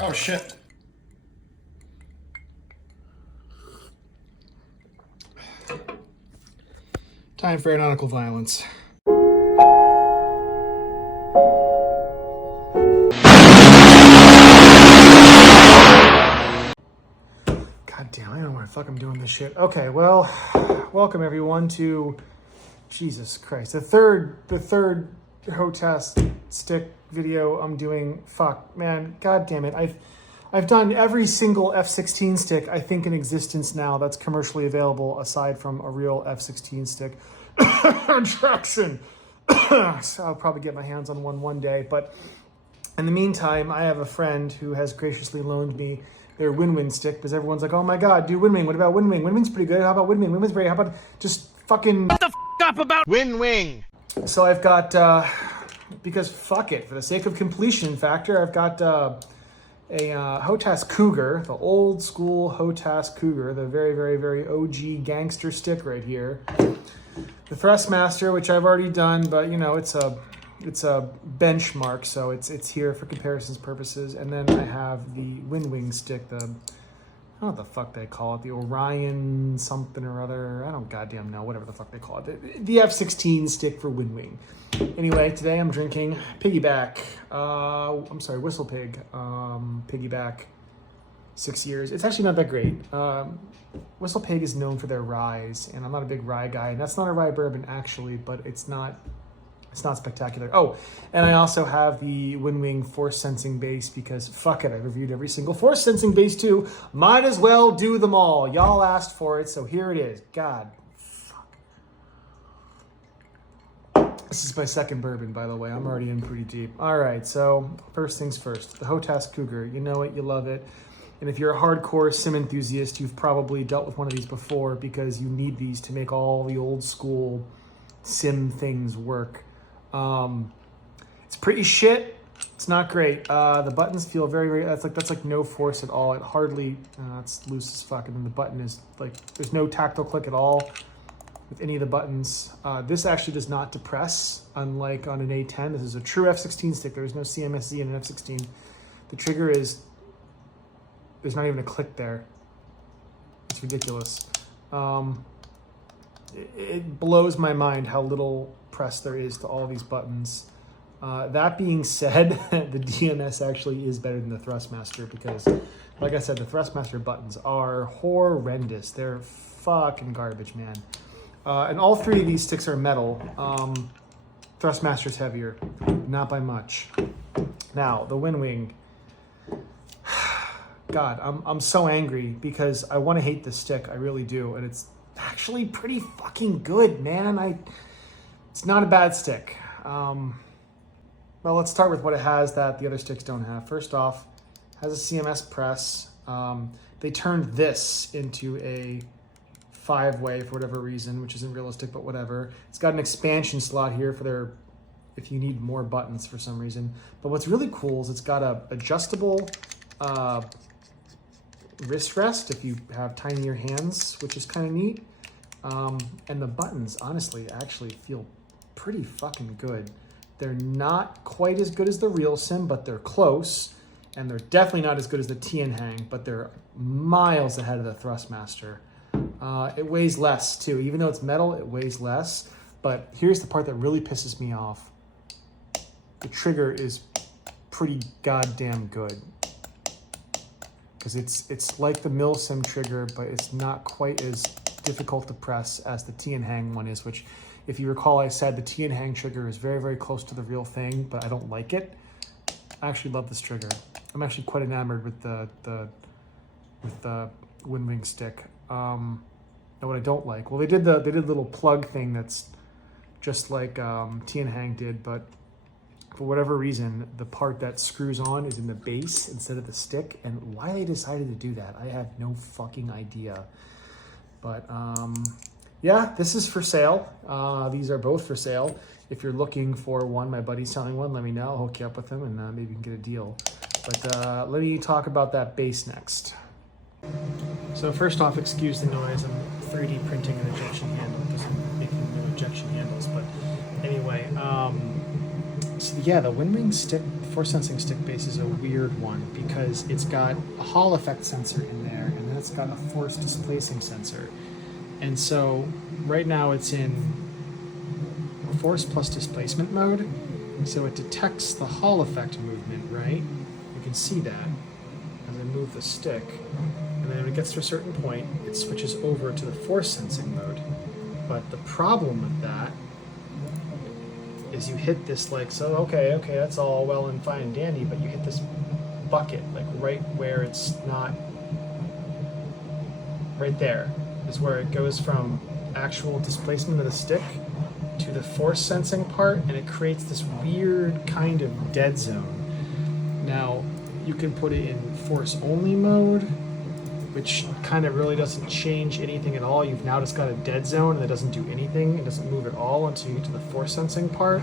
Oh shit. Time for aeronautical violence. God damn, I don't know why the fuck I'm doing this shit. Okay, well, welcome everyone to Jesus Christ. The third Hotas stick video I'm doing. Fuck, man, god damn it. I've done every single F-16 stick I think in existence now that's commercially available aside from a real F-16 stick. Jackson. So I'll probably get my hands on one day, but in the meantime, I have a friend who has graciously loaned me their WinWing stick because everyone's like, oh my god, do WinWing. What about WinWing? WinWing's pretty good. How about WinWing? WinWing's great. How about just fucking... What the f*** up about WinWing? So I've got, because fuck it, for the sake of completion factor, I've got a Hotas Cougar, the old school Hotas Cougar, the very, very, very OG gangster stick right here. The Thrustmaster, which I've already done, but you know, it's a benchmark, so it's here for comparisons purposes. And then I have the WinWing stick, I don't know what the fuck they call it, the Orion something or other. I don't goddamn know, whatever the fuck they call it. The F-16 stick for WinWing. Anyway, today I'm drinking Piggyback. Whistle Pig. Piggyback 6 years. It's actually not that great. Whistle Pig is known for their ryes, and I'm not a big rye guy. And that's not a rye bourbon actually, but it's not spectacular. Oh, and I also have the WinWing force sensing base because fuck it, I've reviewed every single force sensing base too. Might as well do them all. Y'all asked for it, so here it is. God, fuck. This is my second bourbon, by the way. I'm already in pretty deep. All right, so first things first. The Hotas Cougar. You know it, you love it. And if you're a hardcore sim enthusiast, you've probably dealt with one of these before because you need these to make all the old school sim things work. It's pretty shit. It's not great. The buttons feel very, very, that's like no force at all. It hardly, it's loose as fuck. And then the button is like, there's no tactile click at all with any of the buttons. This actually does not depress, unlike on an A10. This is a true F-16 stick. There's no CMSZ in an F-16. The trigger is, there's not even a click there. It's ridiculous. It blows my mind how little press there is to all these buttons. That being said, the DMS actually is better than the Thrustmaster because, like I said, the Thrustmaster buttons are horrendous. They're fucking garbage, man. And all three of these sticks are metal. Thrustmaster's heavier, not by much. Now, the WinWing. God, I'm so angry because I want to hate this stick. I really do, and it's actually pretty fucking good, man. It's not a bad stick. Well, let's start with what it has that the other sticks don't have. First off, it has a CMS press. They turned this into a 5-way for whatever reason, which isn't realistic, but whatever. It's got an expansion slot here for their, if you need more buttons for some reason. But what's really cool is it's got a adjustable wrist rest if you have tinier hands, which is kind of neat. And the buttons, honestly, actually feel pretty fucking good. They're not quite as good as the real sim, but they're close. And they're definitely not as good as the Tianhang, but they're miles ahead of the Thrustmaster. It weighs less too. Even though it's metal, it weighs less. But here's the part that really pisses me off. The trigger is pretty goddamn good. Because it's like the Milsim trigger, but it's not quite as difficult to press as the Tianhang one is, which, if you recall, I said the Tianhang trigger is very, very close to the real thing, but I don't like it. I actually love this trigger. I'm actually quite enamored with the WinWing stick. And what I don't like, well, they did a little plug thing that's just like Tianhang did, but for whatever reason, the part that screws on is in the base instead of the stick. And why they decided to do that, I have no fucking idea. But yeah, this is for sale. These are both for sale. If you're looking for one, my buddy's selling one, let me know. I'll hook you up with him and maybe you can get a deal. But let me talk about that base next. So first off, excuse the noise. I'm 3D printing an ejection handle because I'm making new ejection handles. But anyway, So yeah, the WinWing stick, force sensing stick base is a weird one because it's got a Hall effect sensor in there, and then it's got a force displacing sensor. And so right now it's in force plus displacement mode. So it detects the Hall effect movement, right? You can see that as I move the stick. And then when it gets to a certain point, it switches over to the force sensing mode. But the problem with that is you hit this like, so okay, that's all well and fine and dandy, but you hit this bucket, like right where it's not, right there is where it goes from actual displacement of the stick to the force sensing part, and it creates this weird kind of dead zone. Now, you can put it in force only mode, which kind of really doesn't change anything at all. You've now just got a dead zone that doesn't do anything. It doesn't move at all until you get to the force sensing part,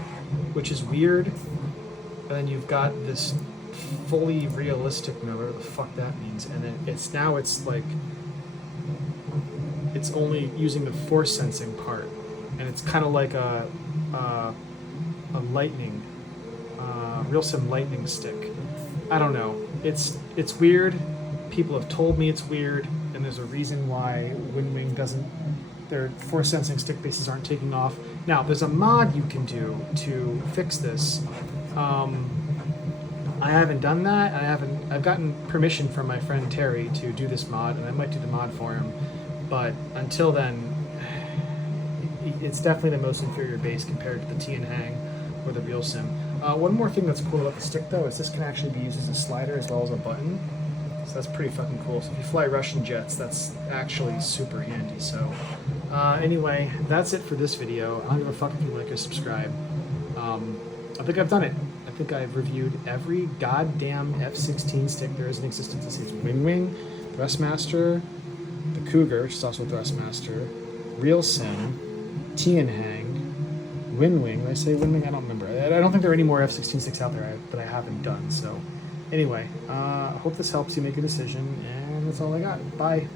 which is weird. And then you've got this fully realistic mode, whatever the fuck that means. And then it's like, it's only using the force sensing part. And it's kind of like a lightning, RealSim lightning stick. I don't know. It's weird. People have told me it's weird, and there's a reason why WinWing doesn't, their force sensing stick bases aren't taking off. Now, there's a mod you can do to fix this. I haven't done that. I've gotten permission from my friend Terry to do this mod, and I might do the mod for him. But until then, it's definitely the most inferior base compared to the T and Hang or the RealSim. One more thing that's cool about the stick, though, is this can actually be used as a slider as well as a button. So that's pretty fucking cool. So if you fly Russian jets, that's actually super handy. So anyway, that's it for this video. I don't give a fuck if you like or subscribe. I think I've done it. I think I've reviewed every goddamn F-16 stick there is in existence. This is WinWing, Thrustmaster, the Cougar, which is also a Thrustmaster, RealSim, T and Hang, WinWing. Did I say WinWing? I don't remember. I don't think there are any more F-16 sticks out there that I haven't done. So anyway, I hope this helps you make a decision, and that's all I got. Bye.